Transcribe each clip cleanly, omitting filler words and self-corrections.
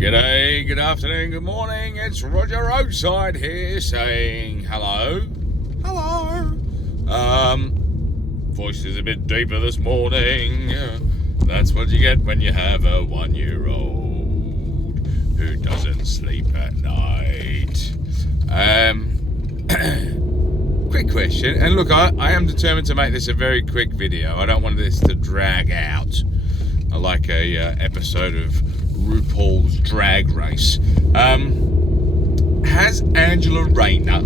G'day, good afternoon, good morning. It's Roger Roadside here saying hello. Hello. Voice is a bit deeper this morning. That's what you get when you have a 1-year-old who doesn't sleep at night. Quick question, and look, I am determined to make this a very quick video. I don't want this to drag out like a episode of RuPaul's Drag Race. Has Angela Rayner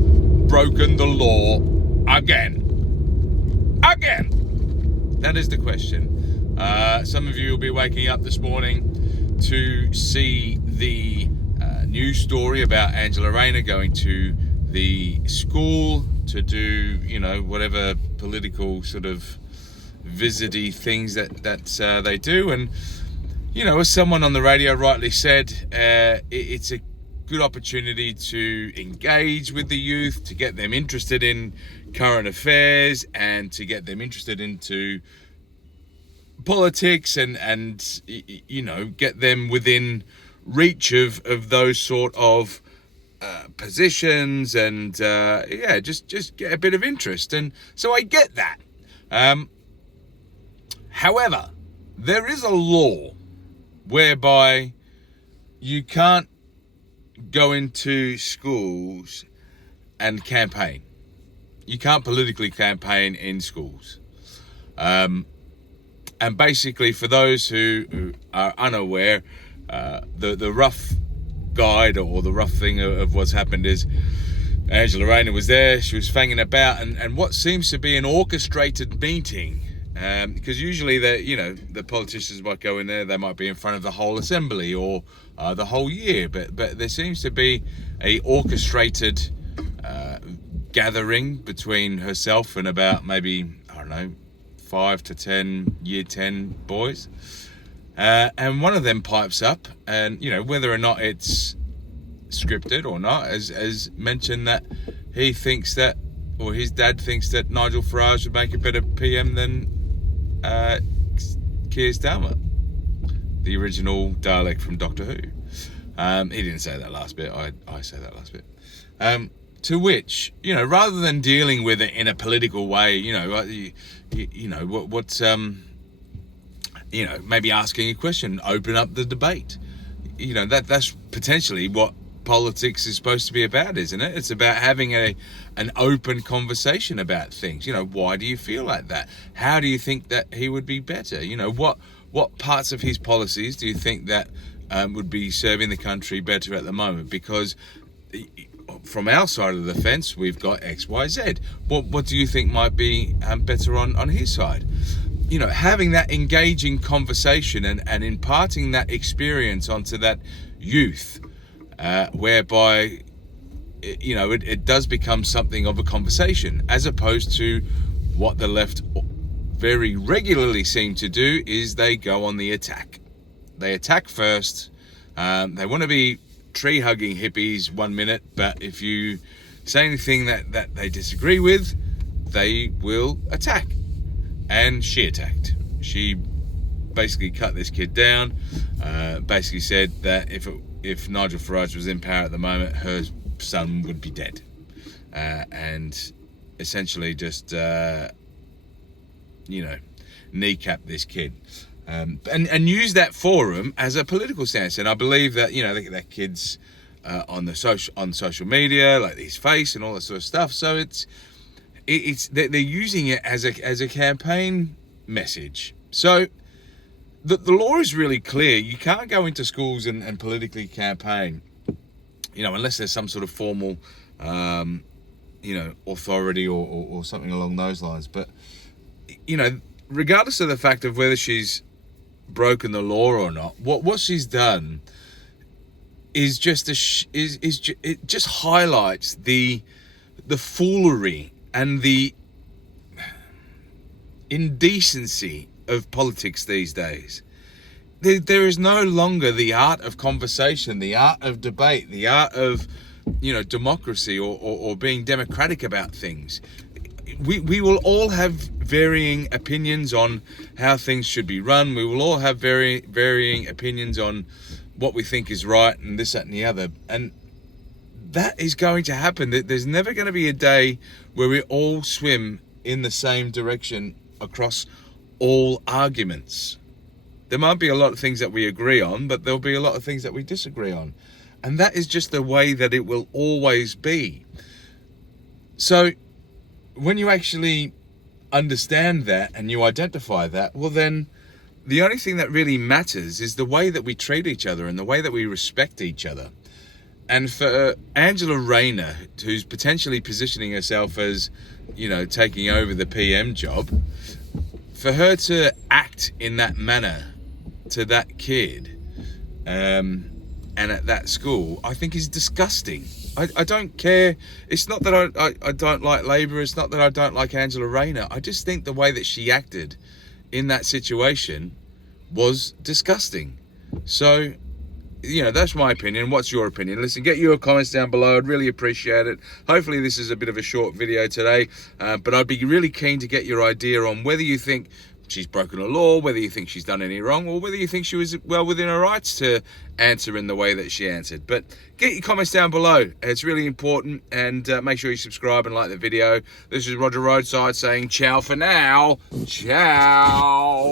broken the law again? That is the question. Some of you will be waking up this morning to see the news story about Angela Rayner going to the school to do, whatever political sort of visity things that they do. And as someone on the radio rightly said, it's a good opportunity to engage with the youth, to get them interested in current affairs and to get them interested into politics and get them within reach of those sort of positions and just get a bit of interest. And so I get that. However, there is a law whereby you can't go into schools and campaign. You can't politically campaign in schools. And basically, for those who are unaware, the rough guide or the rough thing of what's happened is Angela Rayner was there, she was fanging about, and what seems to be an orchestrated meeting. Because usually the politicians might go in there, they might be in front of the whole assembly or the whole year, but there seems to be a orchestrated gathering between herself and about maybe 5 to 10 year 10 boys, and one of them pipes up, and whether or not it's scripted or not, as mentioned, that he thinks that, or his dad thinks that Nigel Farage would make a better PM than Keir Starmer, the original Dalek from Doctor Who. He didn't say that last bit. I say that last bit. To which, rather than dealing with it in a political way, maybe asking a question, open up the debate. That's potentially what politics is supposed to be about, isn't it? It's about having an open conversation about things. Why do you feel like that? How do you think that he would be better? What parts of his policies do you think that would be serving the country better at the moment? Because from our side of the fence, we've got X, Y, Z. What do you think might be better on his side? Having that engaging conversation and imparting that experience onto that youth, whereby it does become something of a conversation, as opposed to what the left very regularly seem to do is they go on the attack. They attack first. They want to be tree-hugging hippies 1 minute, but if you say anything that they disagree with, they will attack. And she attacked. She basically cut this kid down, basically said that if Nigel Farage was in power at the moment, her son would be dead, and essentially just kneecap this kid, and use that forum as a political stance. And I believe that that kid's on social media, like his face and all that sort of stuff. So it's they're using it as a campaign message. So the law is really clear. You can't go into schools and politically campaign, unless there's some sort of formal, authority or something along those lines. But, regardless of the fact of whether she's broken the law or not, what she's done is it just highlights the foolery and the indecency of politics these days. There is no longer the art of conversation, the art of debate, the art of democracy or being democratic about things. we will all have varying opinions on how things should be run. We will all have varying opinions on what we think is right and this, that, and the other. And that is going to happen. There's never going to be a day where we all swim in the same direction across all arguments. There might be a lot of things that we agree on, but there'll be a lot of things that we disagree on. And that is just the way that it will always be. So when you actually understand that and you identify that, well then the only thing that really matters is the way that we treat each other and the way that we respect each other. And for Angela Rayner, who's potentially positioning herself as, you know, taking over the PM job, for her to act in that manner to that kid and at that school, I think is disgusting. I don't care. It's not that I don't like Labour. It's not that I don't like Angela Rayner. I just think the way that she acted in that situation was disgusting. So, you know, that's my opinion. What's your opinion? Listen, get your comments down below. I'd really appreciate it. Hopefully this is a bit of a short video today, but I'd be really keen to get your idea on whether you think she's broken a law, whether you think she's done any wrong, or whether you think she was well within her rights to answer in the way that she answered. But get your comments down below. It's really important, and make sure you subscribe and like the video. This is Roger Roadside saying ciao for now. Ciao.